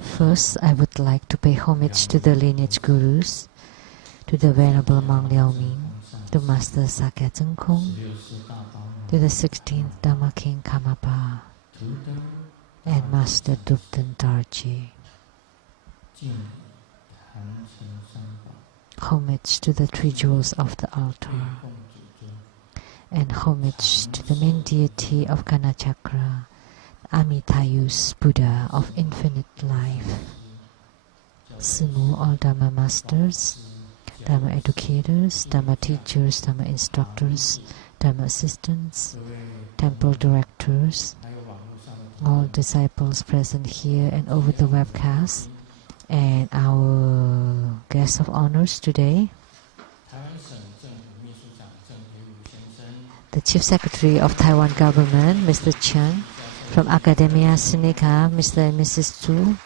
First, I would like to pay homage to the lineage gurus, to the Venerable Monk Liao Ming, to Master Sakya Zeng Kong, to the 16th Dharma King Karmapa, and Master Dupten Darji. Homage to the three jewels of the altar, and homage to the main deity of Kanachakra, Amitayus Buddha of infinite life. Simu, all Dharma masters, Dharma educators, Dharma teachers, Dharma instructors, Dharma assistants, temple directors, all disciples present here and over the webcast, and our guest of honors today, the Chief Secretary of Taiwan Government, Mr. Chen, from Academia Sinica, Mr. and Mrs. Zhu,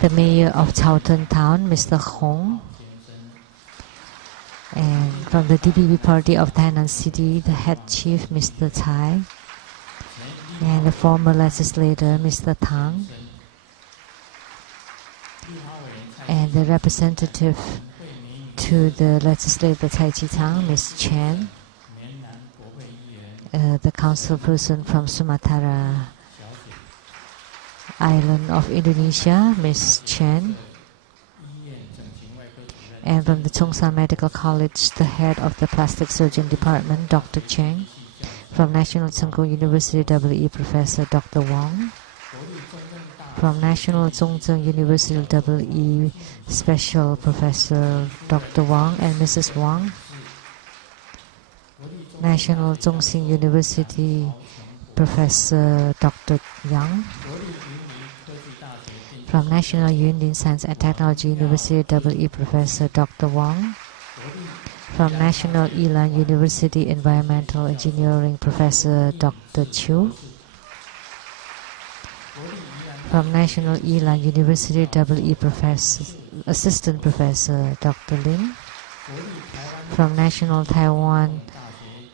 the Mayor of Chowton Town, Mr. Hong, and from the DPP Party of Tainan City, the Head Chief, Mr. Tsai, and the former legislator, Mr. Tang, and the representative to the legislator, Tsai Chi-tang, Ms. Chen, the council person from Sumatra Island of Indonesia, Ms. Chen, and from the Chongsan Medical College, the head of the Plastic Surgeon Department, Dr. Cheng, from National Tsinghua University, WE Professor Dr. Wang, from National Zhongzheng University, WE Special Professor Dr. Wang and Mrs. Wang, National Zhongxing University Professor Dr. Yang, from National Yunlin Science and Technology University, WE Professor Dr. Wang, from National Ilan University Environmental Engineering Professor Dr. Chiu, from National Ilan University, WE Professor Assistant Professor Dr. Lin, from National Taiwan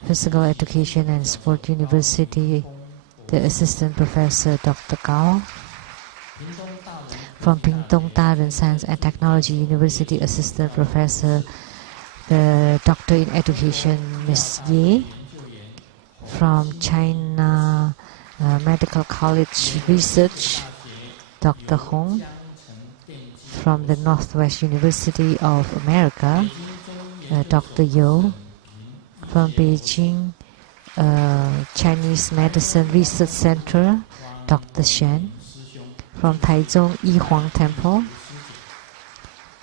Physical Education and Sport University, the Assistant Professor Dr. Gao, from Pingtung Taran Science and Technology University, Assistant Professor, the Doctor in Education, Ms. Ye, from China Medical College Research, Dr. Hong, from the Northwest University of America, Dr. Yo, from Beijing Chinese Medicine Research Center, Dr. Shen, from Taichung Yi Huang Temple,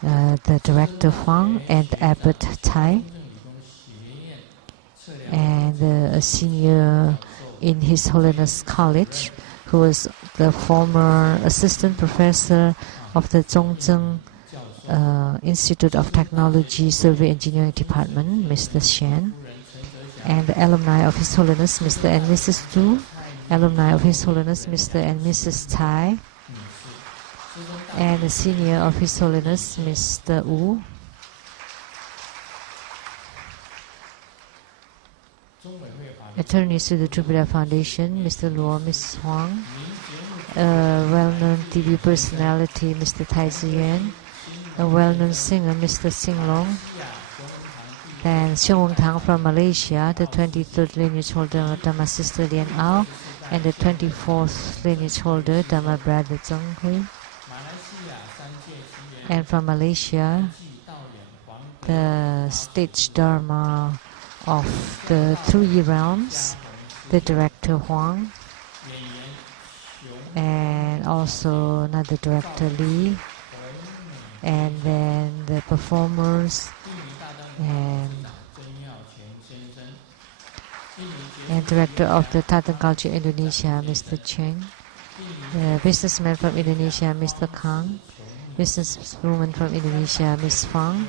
the Director Huang and Abbot Tai, and a senior in His Holiness College, who was the former Assistant Professor of the Zhongzheng Institute of Technology Survey Engineering Department, Mr. Shen, and the alumni of His Holiness Mr. and Mrs. Zhu, alumni of His Holiness Mr. and Mrs. Tai, and the senior of His Holiness Mr. Wu, attorneys to the True Buddha Foundation, Mr. Luo, Ms. Huang, well-known TV personality, Mr. Tai Ziyuan, a well-known singer, Mr. Singlong, and Sheng-yen Tang from Malaysia, the 23rd lineage holder, Dharma Sister Lian Ao, and the 24th lineage holder, Dharma Brother Zheng Hui. And from Malaysia, the stage Dharma of the Three Realms, the director Huang, and also another director Li, and then the performers and director of the Tatan Culture Indonesia, Mr. Cheng, the businessman from Indonesia, Mr. Kang, businesswoman from Indonesia, Ms. Fang,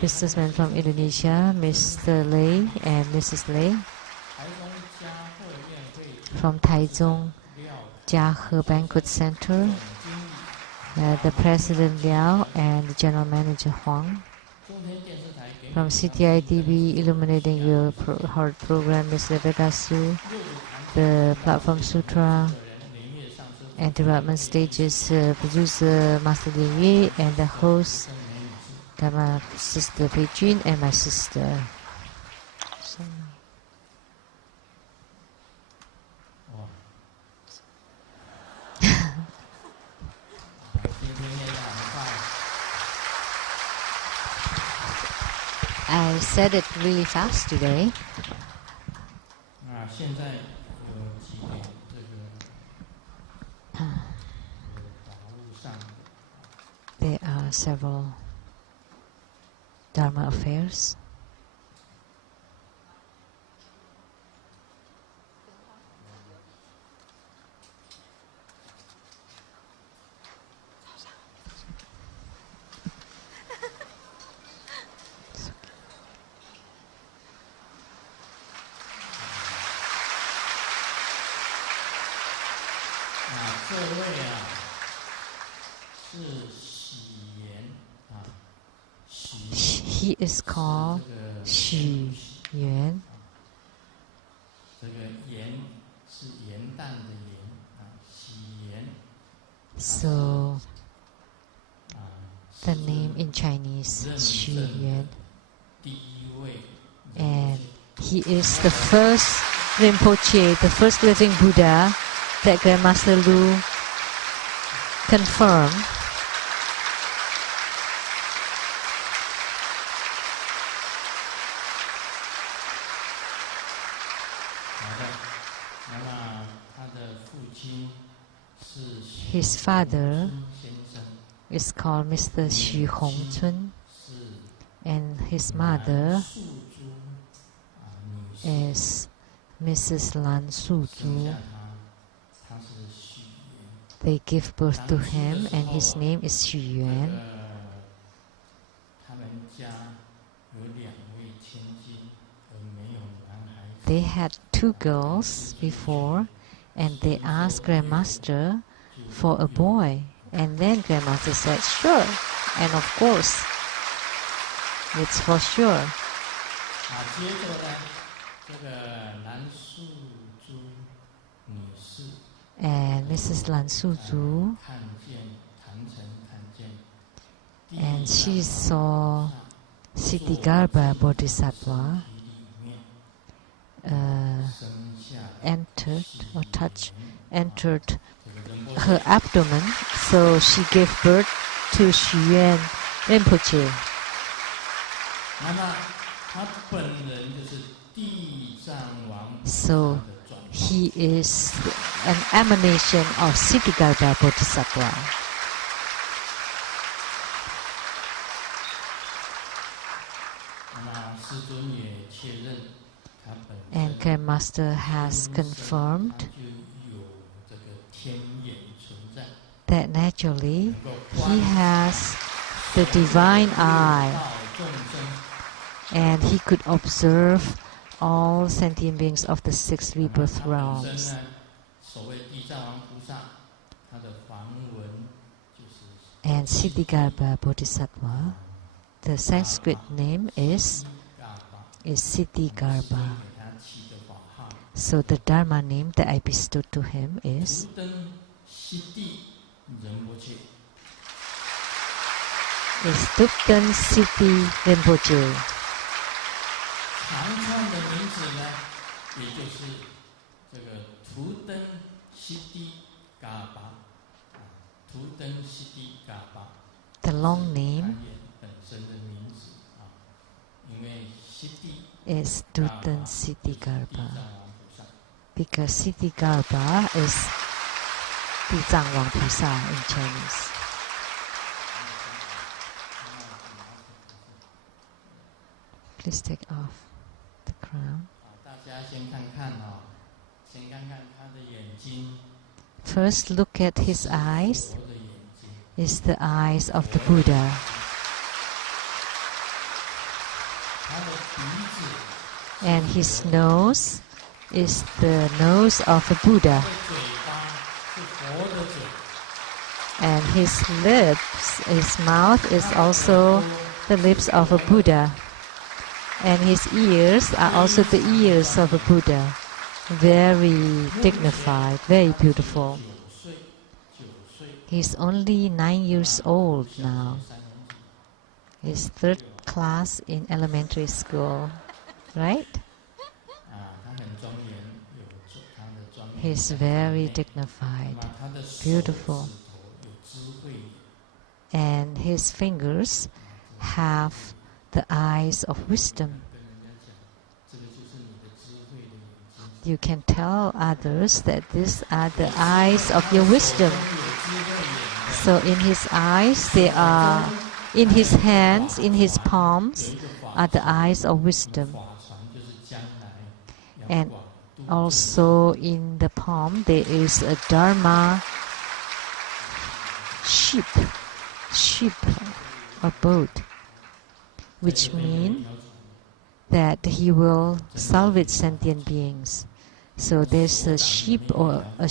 businessman from Indonesia, Mr. Lei and Mrs. Lei, from Taichung Jiahe Banquet Center, the President Liao and the General Manager Huang, from CTI-TV Illuminating Your Heart Program, Ms. Rebecca Su, the Platform Sutra, And development stages producer Master Liu and the host Dharma Sister Beijing and my sister. So, I said it really fast today. There are several Dharma affairs. He is called Sheng-yen. So the name in Chinese is Sheng-yen. And he is the first Rinpoche, the first living Buddha that Grandmaster Lu confirmed. His father is called Mr. Xu Hongchun, and his mother is Mrs. Lan Suzhu. They give birth to him, and his name is Xu-yuan. They had 2 girls before, and they asked Grandmaster for a boy, and then Grandmaster said, sure, and of course, it's for sure. And Mrs. Lan Suzhu, and she saw Siddhigarbha Bodhisattva entered her abdomen, so she gave birth to Xu-yuan Rinpoche. So he is an emanation of Siddhigarbha Bodhisattva. And Grandmaster has confirmed that naturally he has the divine eye, and he could observe all sentient beings of the 6 rebirth realms. And Siddhigarbha Bodhisattva, the Sanskrit name is Siddhigarbha. So the Dharma name that I bestowed to him is Dukten Siddhi Rinpoche. The long name is Dukten Siddhigarbha, because Siddhigarbha is Dizangwang Pusa in Chinese. Please take off the crown. First, look at his eyes. It's the eyes of the Buddha. And his nose is the nose of a Buddha. And his lips, his mouth is also the lips of a Buddha. And his ears are also the ears of a Buddha. Very dignified, very beautiful. He's only 9 years old now. He's 3rd class in elementary school, right? He's very dignified, beautiful. And his fingers have the eyes of wisdom. You can tell others that these are the eyes of your wisdom. So in his eyes, they are, in his hands, in his palms, are the eyes of wisdom. And also in the palm, there is a Dharma ship or boat, which means that he will salvage sentient beings. So there's a ship or a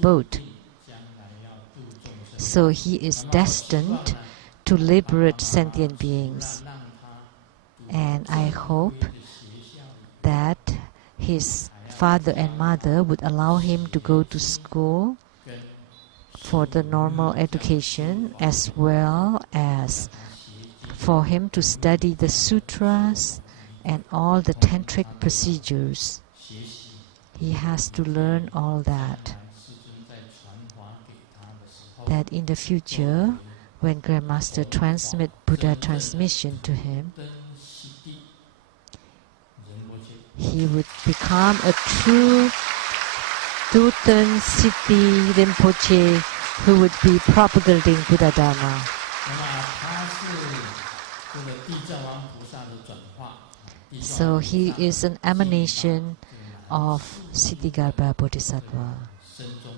boat. So he is destined to liberate sentient beings. And I hope that his father and mother would allow him to go to school for the normal education, as well as for him to study the sutras and all the tantric procedures. He has to learn all that. That in the future, when Grandmaster transmit Buddha transmission to him, he would become a true Dutan Siddhi Rinpoche who would be propagating Buddha Dharma. So he is an emanation of Siddhigarbha Bodhisattva.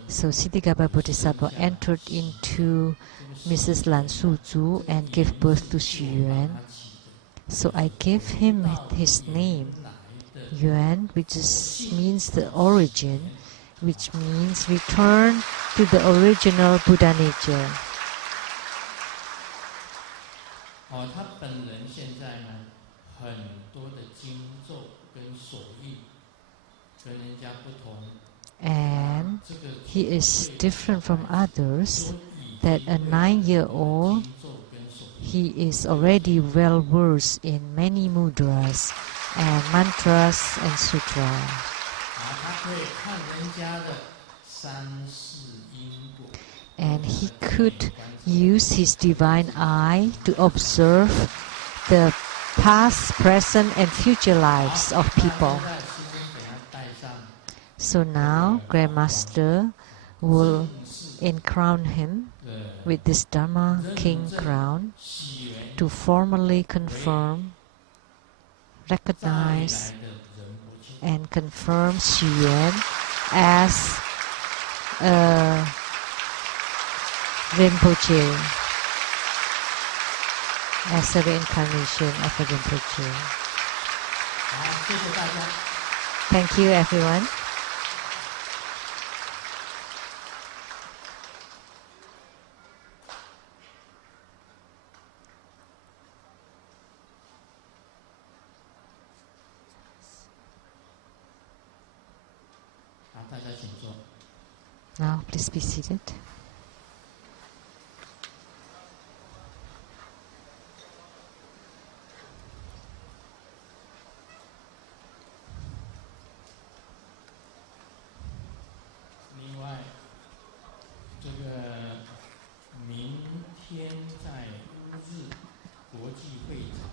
So Siddhigarbha Bodhisattva entered into Mrs. Lan Suzhu and gave birth to Sheng-yen. So I gave him his name, Yuan, which means the origin, which means return to the original Buddha nature. And he is different from others, that a 9-year-old, he is already well versed in many mudras and mantras and sutras. And he could use his divine eye to observe the past, present, and future lives of people. So now, Grandmaster will crown him with this Dharma King crown to formally confirm, recognize, and confirm Sheng-yen as a Rinpoche, as a reincarnation of a Rinpoche. Thank you, everyone. Now, please be seated.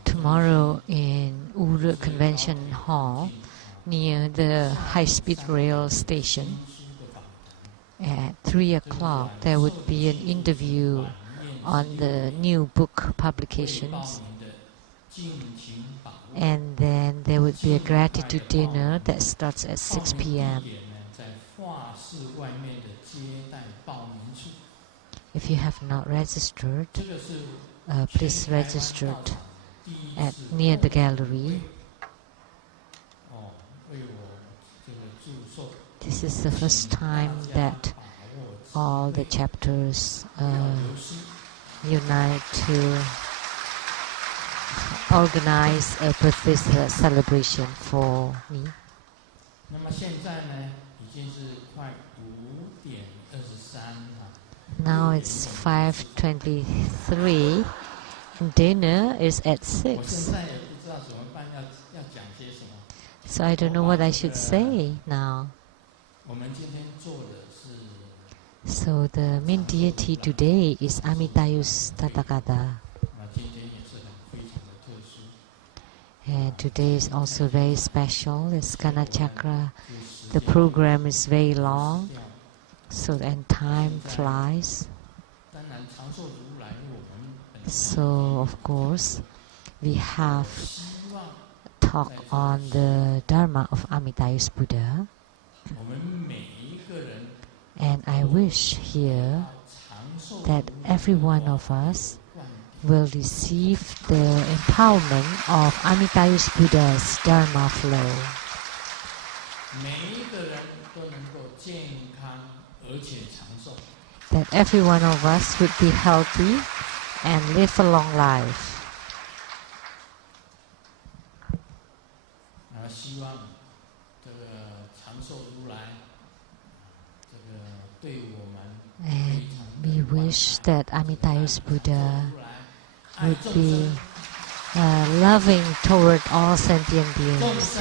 Tomorrow in Uru Convention Hall, near the high-speed rail station, at 3 o'clock, there would be an interview on the new book publications. And then there would be a gratitude dinner that starts at 6 p.m. If you have not registered, please register near the gallery. This is the first time that all the chapters unite to organize a birthday celebration for me. Now it's 5:23 and dinner is at 6. So I don't know what I should say now. So the main deity today is Amitayus Tathagata. And today is also very special. It's Kanachakra. The program is very long, and time flies. So of course, we have talk on the Dharma of Amitayus Buddha. And I wish here that every one of us will receive the empowerment of Amitayus Buddha's Dharma flow. That every one of us would be healthy and live a long life. And we wish that Amitayus Buddha would be loving toward all sentient beings.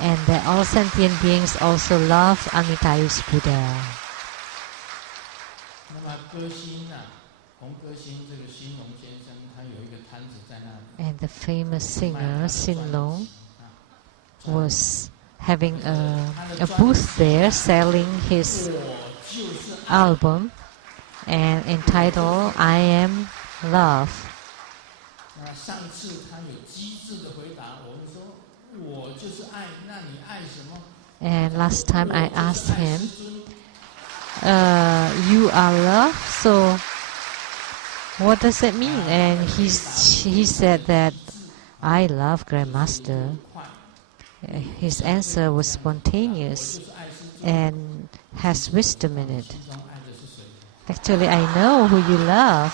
And that all sentient beings also love Amitayus Buddha. And the famous singer Sin Long was having a booth there selling his album and entitled I Am Love. And last time I asked him, you are love, so what does that mean? And he said that I love Grandmaster. His answer was spontaneous and has wisdom in it. Actually, I know who you love.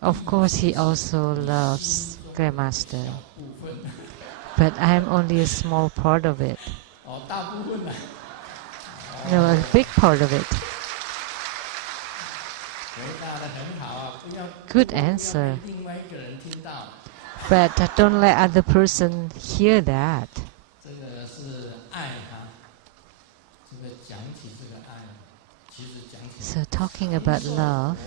Of course, he also loves Grandmaster. But I am only a small part of it. No, a big part of it. Good answer. But don't let other person hear that. So talking about love,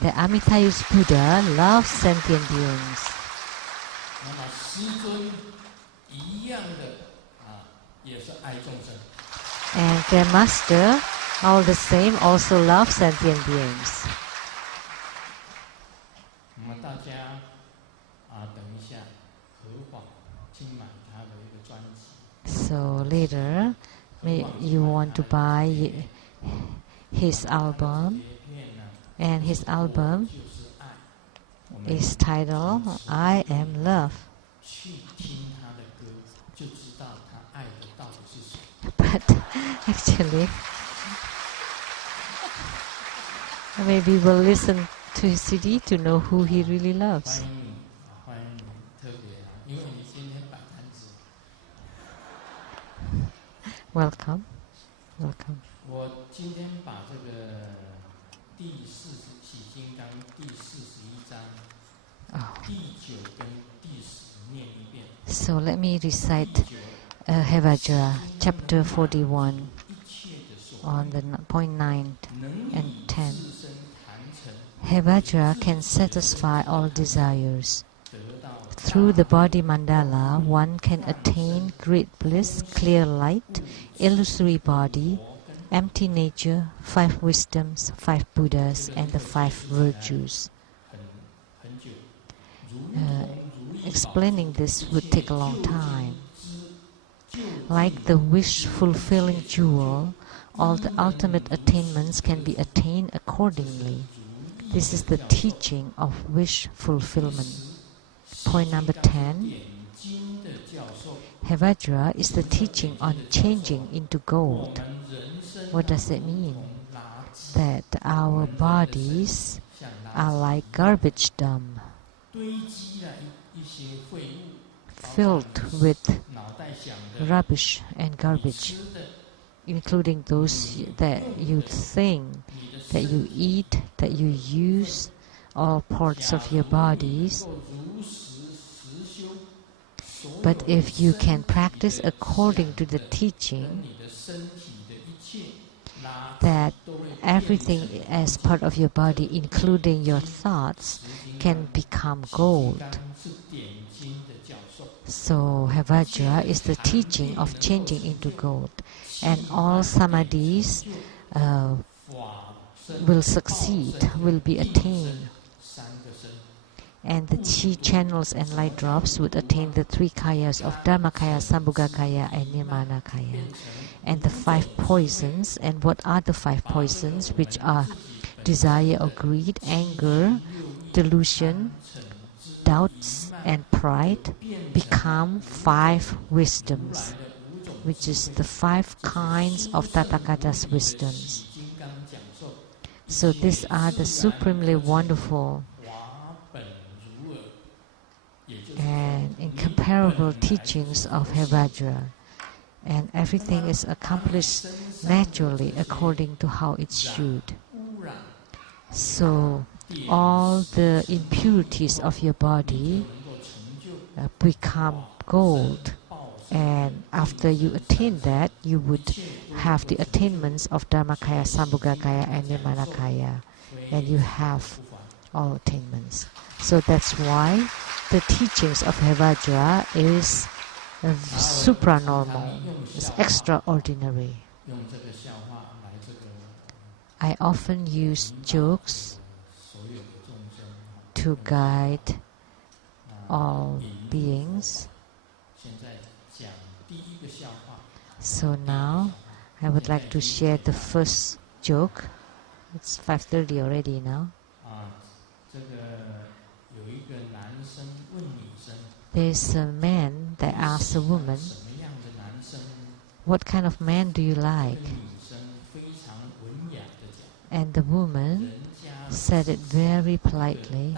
the Amitayus Buddha loves sentient beings. And their master, all the same, also loves sentient beings. So later, you want to buy his album, and his album is titled I Am Love. But actually, maybe we'll listen to his CD to know who he really loves. Welcome. Welcome. So let me recite Hevajra, chapter 41, on the point 9 and 10. Hevajra can satisfy all desires. Through the body mandala, one can attain great bliss, clear light, illusory body, empty nature, 5 wisdoms, 5 Buddhas, and the 5 virtues. Explaining this would take a long time. Like the wish-fulfilling jewel, all the ultimate attainments can be attained accordingly. This is the teaching of wish fulfillment. Point number 10. Hevajra is the teaching on changing into gold. What does it mean? That our bodies are like garbage dump. filled with rubbish and garbage, including those that you think, that you eat, that you use, all parts of your bodies. But if you can practice according to the teaching, that everything as part of your body, including your thoughts, can become gold. So Hevajra is the teaching of changing into gold. And all samadhis will succeed, will be attained. And the chi channels and light drops would attain the three kayas of Dharmakaya, Sambhogakaya, and Nirmanakaya. And the 5 poisons. And what are the 5 poisons? Which are desire or greed, anger, delusion, doubts, and pride, become 5 wisdoms, which is the 5 kinds of Tathagata's wisdoms. So these are the supremely wonderful and incomparable teachings of Hevajra, and everything is accomplished naturally according to how it should. So all the impurities of your body become gold, and after you attain that, you would have the attainments of Dharmakaya, Sambhogakaya, and Nirmanakaya, and you have all attainments. So that's why the teachings of Hevajra is supranormal, is extraordinary. I often use jokes to guide all beings. So now I would like to share the first joke. It's 5:30 already now. There's a man that asks a woman, "What kind of man do you like?" And the woman said it very politely.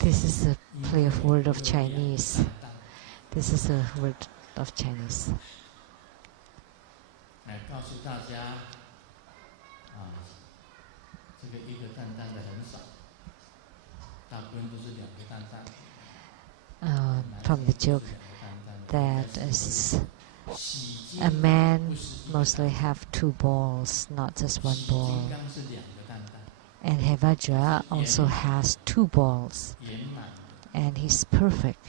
This is a play of word of Chinese. This is a word of Chinese. From the joke that a man mostly have 2 balls, not just 1 ball. And Hevajra also has 2 balls, and he's perfect,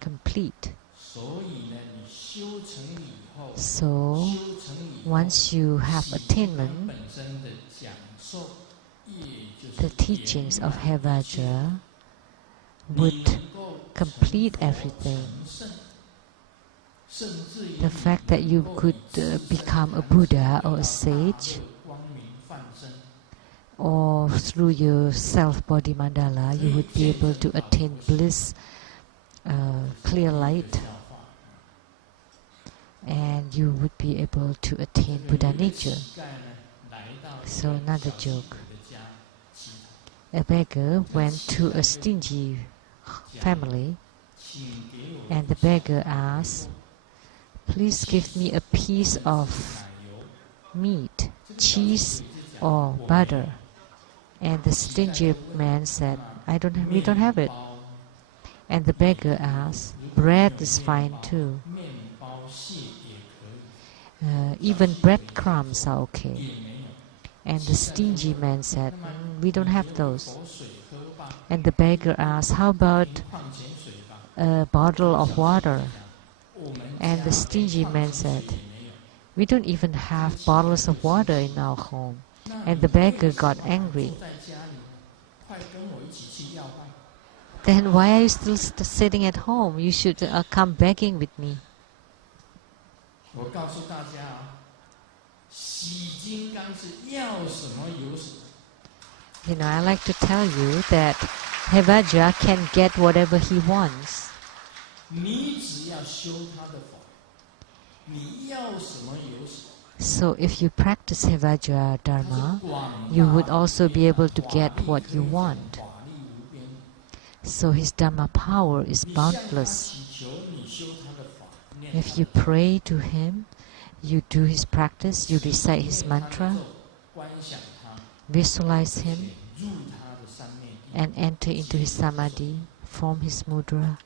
complete. So once you have attainment, the teachings of Hevajra would complete everything. The fact that you could become a Buddha or a sage, or through your self-body mandala, you would be able to attain bliss, clear light, and you would be able to attain Buddha nature. So another joke. A beggar went to a stingy family, and the beggar asked, "Please give me a piece of meat, cheese, or butter." And the stingy man said, "We don't have it." And the beggar asked, "Bread is fine too. Even breadcrumbs are okay." And the stingy man said, "We don't have those." And the beggar asked, "How about a bottle of water?" And the stingy man said, "We don't even have bottles of water in our home." And the beggar got angry. "Then why are you still sitting at home? You should come begging with me." I like to tell you that Hevajra can get whatever he wants. So if you practice Hevajra Dharma, you would also be able to get what you want. So his Dharma power is boundless. If you pray to him, you do his practice, you recite his mantra, visualize him, and enter into his samadhi, form his mudra.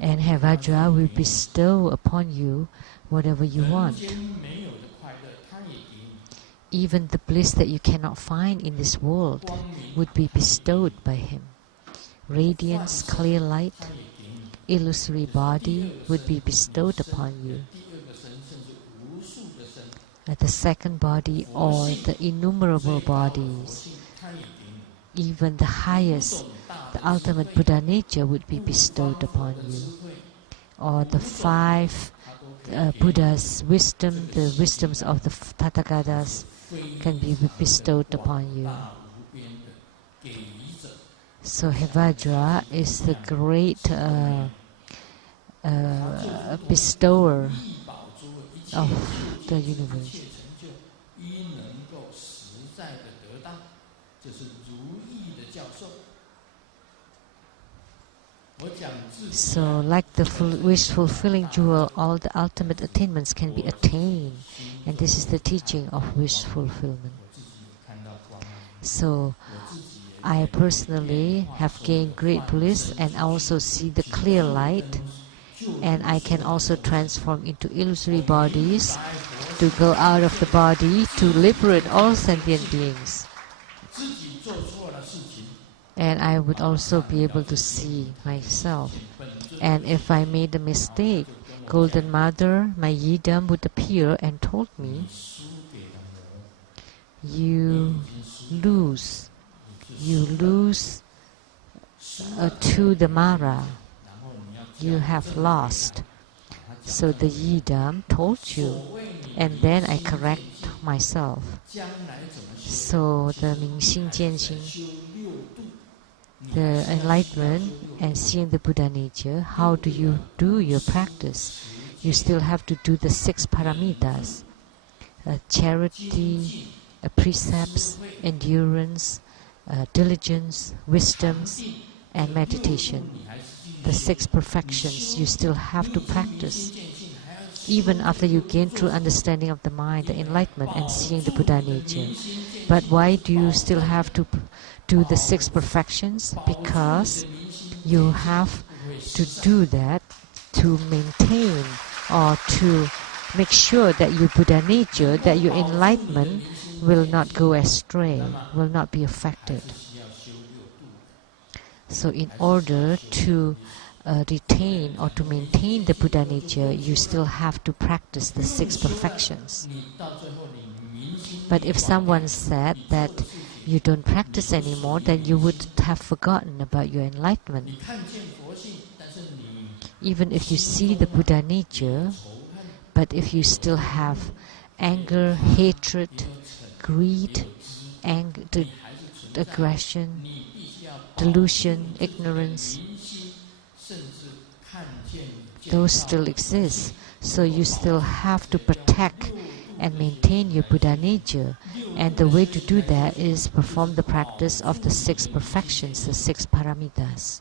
And Hevajra will bestow upon you whatever you want. Even the bliss that you cannot find in this world would be bestowed by him. Radiance, clear light, illusory body would be bestowed upon you. The second body or the innumerable bodies, even the highest, the ultimate Buddha nature would be bestowed upon you. Or the five Buddha's wisdom, the wisdoms of the Tathagatas can be bestowed upon you. So Hevajra is the great bestower of the universe. So like the wish-fulfilling jewel, all the ultimate attainments can be attained. And this is the teaching of wish fulfillment. So I personally have gained great bliss and also see the clear light, and I can also transform into illusory bodies to go out of the body to liberate all sentient beings. And I would also be able to see myself. And if I made a mistake, Golden Mother, my Yidam, would appear and told me, you lose to the Mara. You have lost. So the Yidam told you, and then I correct myself. So the Mingxing Jianxing, the enlightenment and seeing the Buddha nature, how do you do your practice? You still have to do the 6 paramitas, charity, precepts, endurance, diligence, wisdoms, and meditation. The 6 perfections you still have to practice. Even after you gain true understanding of the mind, the enlightenment, and seeing the Buddha nature. But why do you still have to do the 6 perfections? Because you have to do that to maintain or to make sure that your Buddha nature, that your enlightenment will not go astray, will not be affected. So in order to retain or to maintain the Buddha nature, you still have to practice the 6 perfections. But if someone said that you don't practice anymore, then you would have forgotten about your enlightenment. Even if you see the Buddha nature, but if you still have anger, hatred, greed, aggression, delusion, ignorance, those still exist. So you still have to protect and maintain your Buddha nature. And the way to do that is perform the practice of the 6 perfections, the 6 paramitas.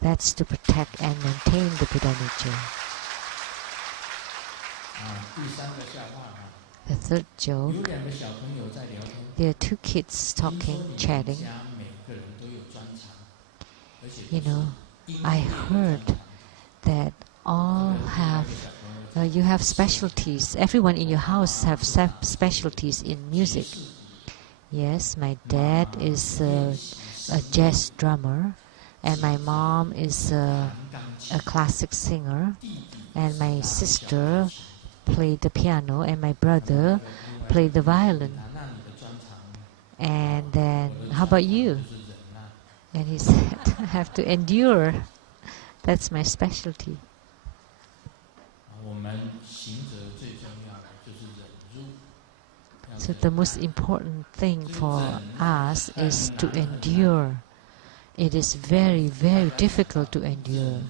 That's to protect and maintain the Buddha nature. The third joke, there are 2 kids talking, chatting. You know, I heard that all have, you have specialties. Everyone in your house have specialties in music. Yes, my dad is a jazz drummer, and my mom is a classic singer, and my sister played the piano, and my brother played the violin. And then, how about you? And he said, I have to endure. That's my specialty. So the most important thing for us is to endure. it is very, very difficult to endure.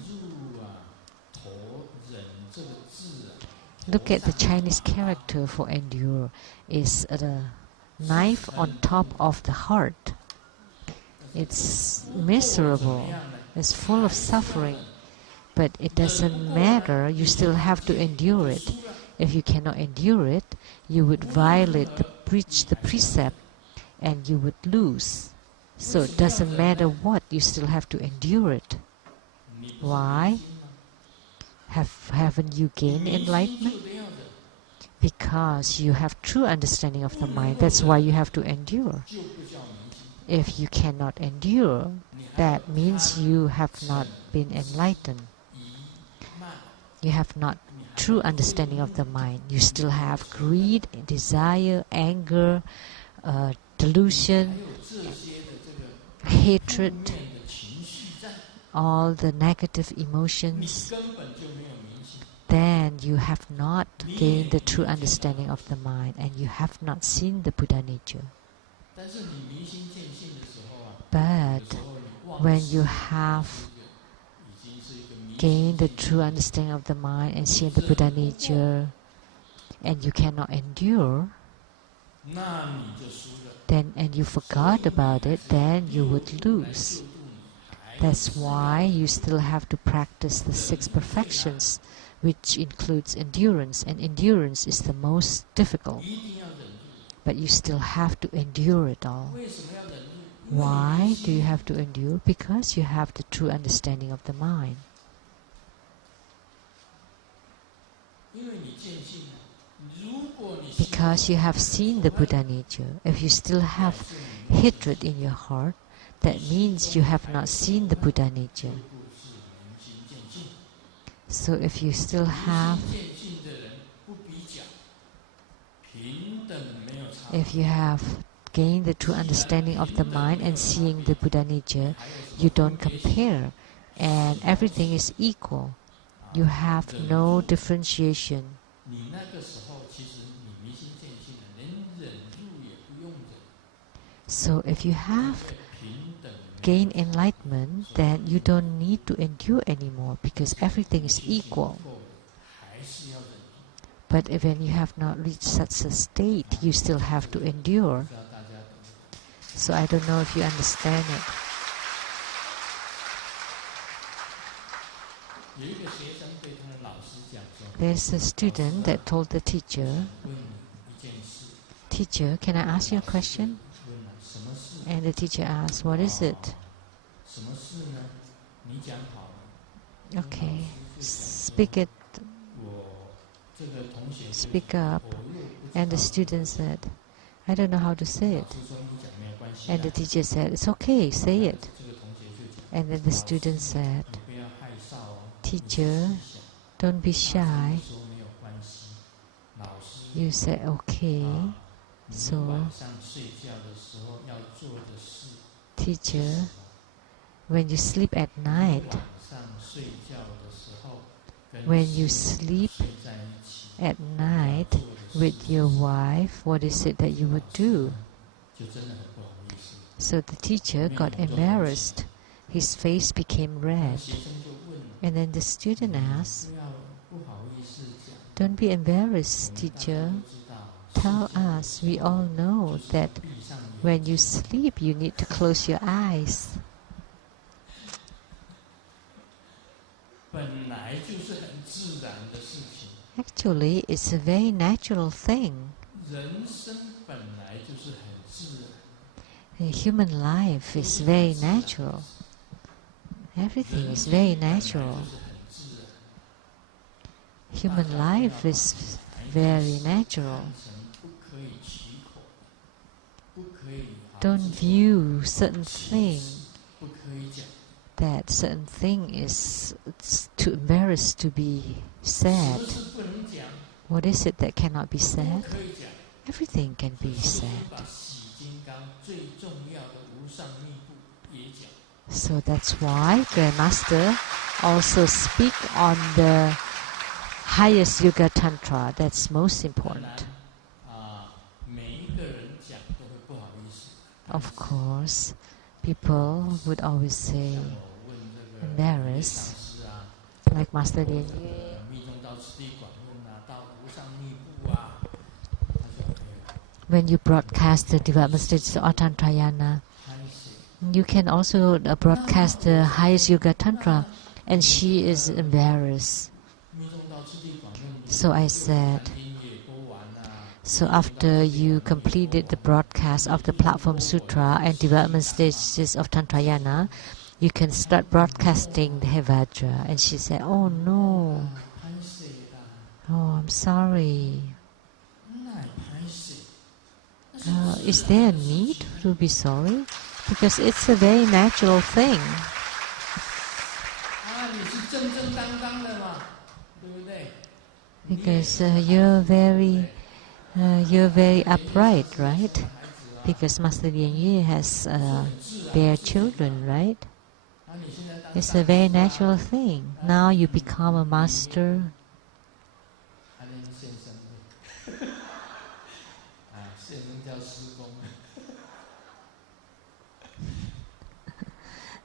Look at the Chinese character for endure. It's the knife on top of the heart. It's miserable. It's full of suffering. But it doesn't matter. You still have to endure it. If you cannot endure it, you would breach the precept, and you would lose. So it doesn't matter what, you still have to endure it. Why? Haven't you gained enlightenment? Because you have true understanding of the mind. That's why you have to endure. If you cannot endure, that means you have not been enlightened. You have not true understanding of the mind. You still have greed, desire, anger, delusion, hatred, all the negative emotions. Then you have not gained the true understanding of the mind, and you have not seen the Buddha nature. But when you have gained the true understanding of the mind and seen the Buddha nature, and you cannot endure, then and you forgot about it, then you would lose. That's why you still have to practice the 6 perfections, which includes endurance, and endurance is the most difficult. But you still have to endure it all. Why do you have to endure? Because you have the true understanding of the mind. Because you have seen the Buddha nature. If you still have hatred in your heart, that means you have not seen the Buddha nature. So if you still have, if you have gained the true understanding of the mind and seeing the Buddha nature, you don't compare, and everything is equal. You have no differentiation. So if you have gained enlightenment, then you don't need to endure anymore, because everything is equal. But when you have not reached such a state, you still have to endure. So I don't know if you understand it. There's a student that told the teacher, "Teacher, can I ask you a question?" And the teacher asked, "What is it?" Okay, speak up. And the student said, "I don't know how to say it." And the teacher said, "It's okay, say it." And then the student said, "Teacher, don't be shy." You said, "Okay." So, teacher, when you sleep at night, with your wife, what is it that you would do? So the teacher got embarrassed. His face became red. And then the student asked, "Don't be embarrassed, teacher. Tell us, we all know that when you sleep, you need to close your eyes." Actually, it's a very natural thing. Human life is very natural. Everything is very natural. Human life is very natural. Don't view certain thing that certain thing is too embarrassed to be said. What is it that cannot be said? Everything can be said. So that's why Grandmaster also speak on the highest Yoga Tantra. That's most important. Of course, people would always say embarrassed, like Master Lien. When you broadcast the development stages of Tantrayana, you can also broadcast the highest Yoga Tantra, and she is embarrassed. So I said, so after you completed the broadcast of the Platform Sutra and development stages of Tantrayana, you can start broadcasting the Hevajra. And she said, oh no, oh, I'm sorry. Is there a need to be sorry? Because it's a very natural thing. Because you're very upright, right? Because Master Lien Yue has bare children, right? It's a very natural thing. Now you become a master.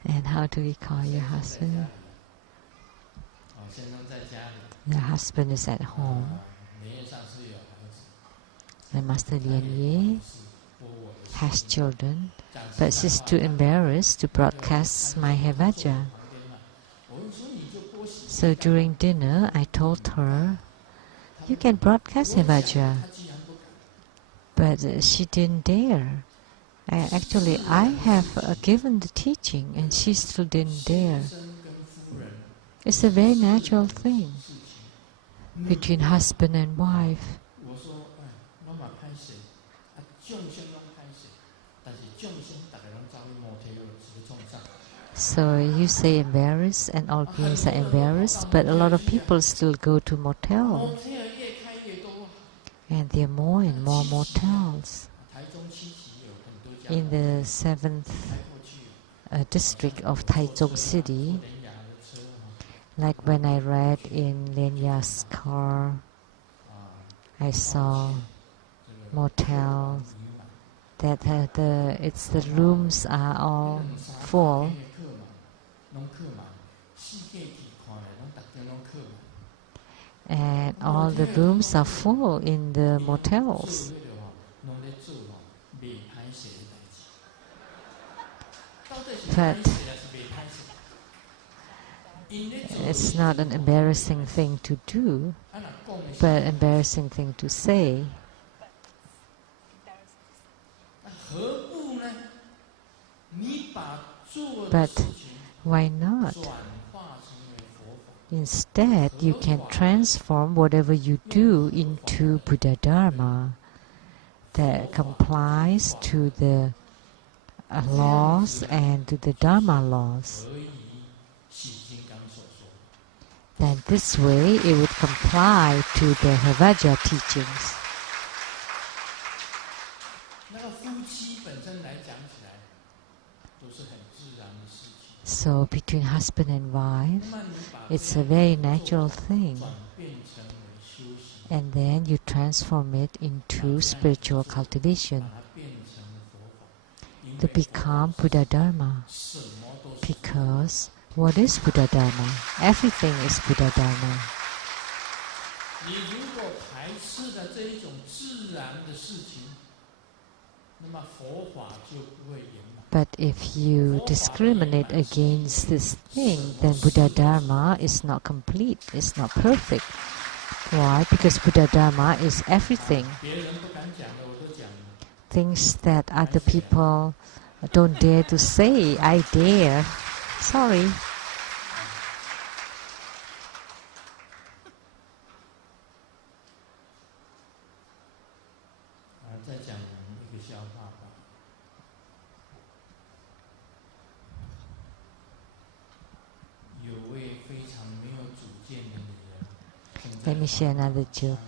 And how do we call your husband? The husband is at home. And Master Lien Yue has children, but she's too embarrassed to broadcast my Hevajra. So during dinner, I told her, you can broadcast Hevajra. But she didn't dare. Actually, I have given the teaching, and she still didn't dare. It's a very natural thing between husband and wife. So you say embarrassed, and all beings are embarrassed, but a lot of people still go to motel. And there are more and more motels. In the 7th district of Taichung City, like when I read in Lenya's car, I saw motels that the rooms are all full. And all the rooms are full in the motels. But it's not an embarrassing thing to do, but an embarrassing thing to say. But why not? Instead, you can transform whatever you do into Buddha Dharma that complies to the laws and to the Dharma laws. Then this way it would comply to the Hevajra teachings. So between husband and wife, it's a very natural thing. And then you transform it into spiritual cultivation to become Buddha Dharma. Because what is Buddha Dharma? Everything is Buddha Dharma. But if you discriminate against this thing, then Buddha Dharma is not complete, it's not perfect. Why? Because Buddha Dharma is everything. Things that other people don't dare to say, I dare. Sorry. Let me share another joke.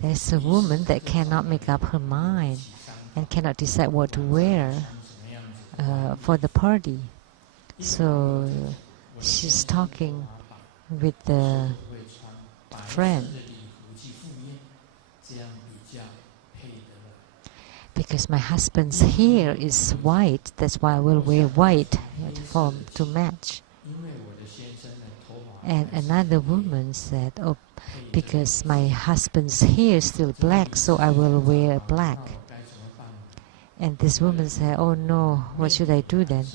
There's a woman that cannot make up her mind and cannot decide what to wear for the party. So she's talking with the friend. Because my husband's hair is white, that's why I will wear white to match. And another woman said, oh, because my husband's hair is still black, so I will wear black. And this woman said, oh no, what should I do then?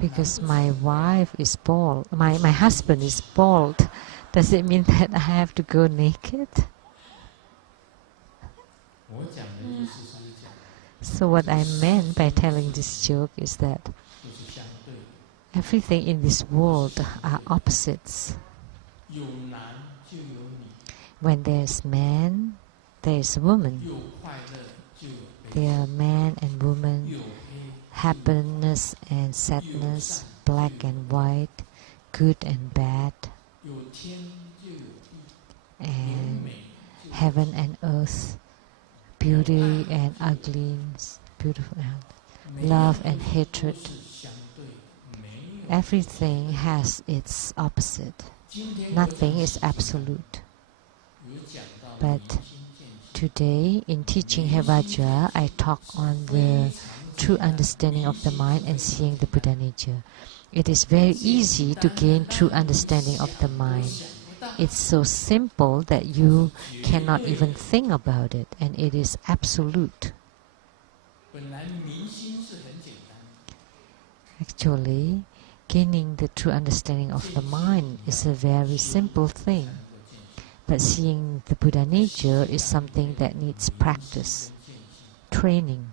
Because my wife is bald, my husband is bald. Does it mean that I have to go naked? So what I meant by telling this joke is that everything in this world are opposites. When there's man, there's woman. There are man and woman, happiness and sadness, black and white, good and bad, and heaven and earth, beauty and ugliness, beautiful and love and hatred. Everything has its opposite. Nothing is absolute. But today, in teaching Hevajra, I talk on the true understanding of the mind and seeing the Buddha nature. It is very easy to gain true understanding of the mind. It's so simple that you cannot even think about it, and it is absolute. Actually, gaining the true understanding of the mind is a very simple thing. But seeing the Buddha nature is something that needs practice, training.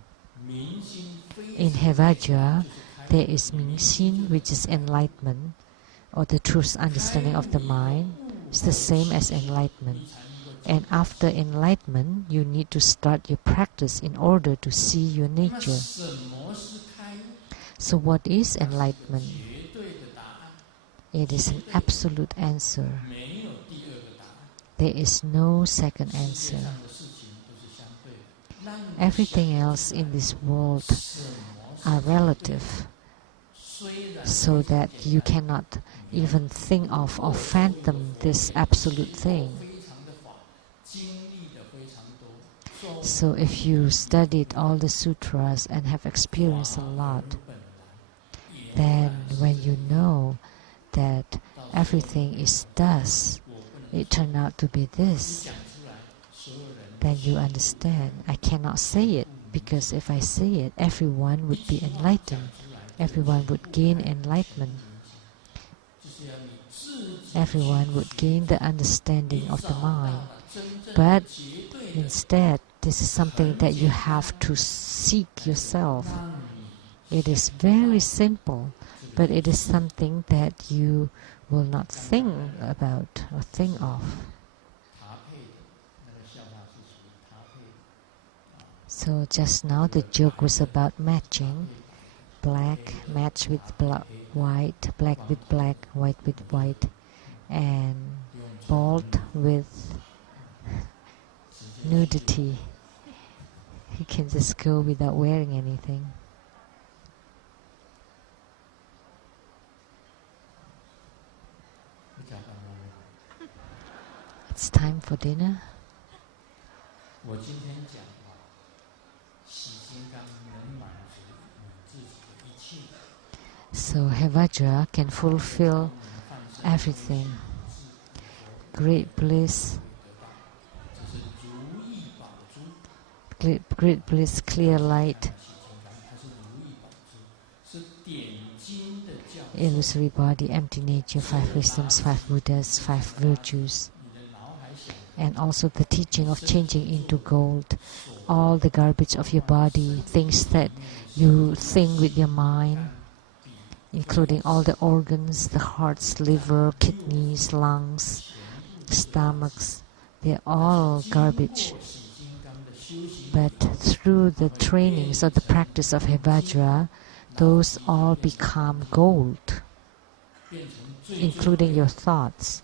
In Hevajra, there is Mingxin, which is enlightenment, or the true understanding of the mind. It's the same as enlightenment. And after enlightenment, you need to start your practice in order to see your nature. So what is enlightenment? It is an absolute answer. There is no second answer. Everything else in this world are relative, so that you cannot even think of or fathom this absolute thing. So if you studied all the sutras and have experienced a lot, then when you know that everything is thus, it turned out to be this, then you understand. I cannot say it, because if I say it, everyone would be enlightened. Everyone would gain enlightenment. Everyone would gain the understanding of the mind. But instead, this is something that you have to seek yourself. It is very simple, but it is something that you will not think about or think of. So just now the joke was about matching. Black match with white, black with black, white with white, and bald with nudity. You can just go without wearing anything. It's time for dinner. So Hevajra can fulfill everything. Great bliss, great bliss, clear light, illusory body, empty nature, 5 wisdoms, 5 Buddhas, 5 virtues. And also the teaching of changing into gold, all the garbage of your body, things that you think with your mind, including all the organs, the hearts, liver, kidneys, lungs, stomachs, they're all garbage. But through the trainings or the practice of Hevajra, those all become gold, including your thoughts,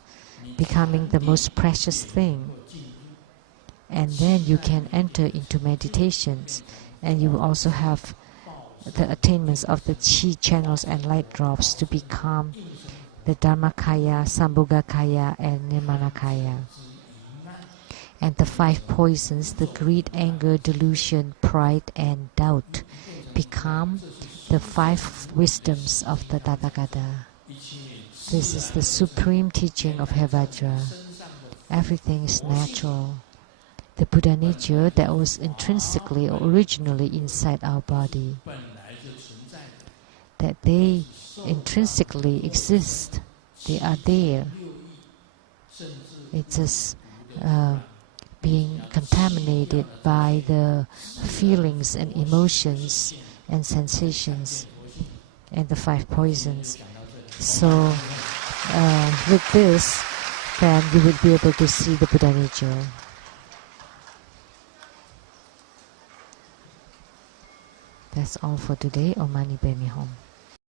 becoming the most precious thing. And then you can enter into meditations, and you will also have the attainments of the chi channels and light drops to become the Dharmakaya, Sambhogakaya, and Nirmanakaya. And the 5 poisons, the greed, anger, delusion, pride, and doubt, become the 5 wisdoms of the Tathagata. This is the supreme teaching of Hevajra. Everything is natural. The Buddha nature that was intrinsically or originally inside our body, that they intrinsically exist, they are there. It's just being contaminated by the feelings and emotions and sensations and the 5 poisons. So with this, then you would be able to see the Buddha nature. That's all for today. Om Mani Padme Hum.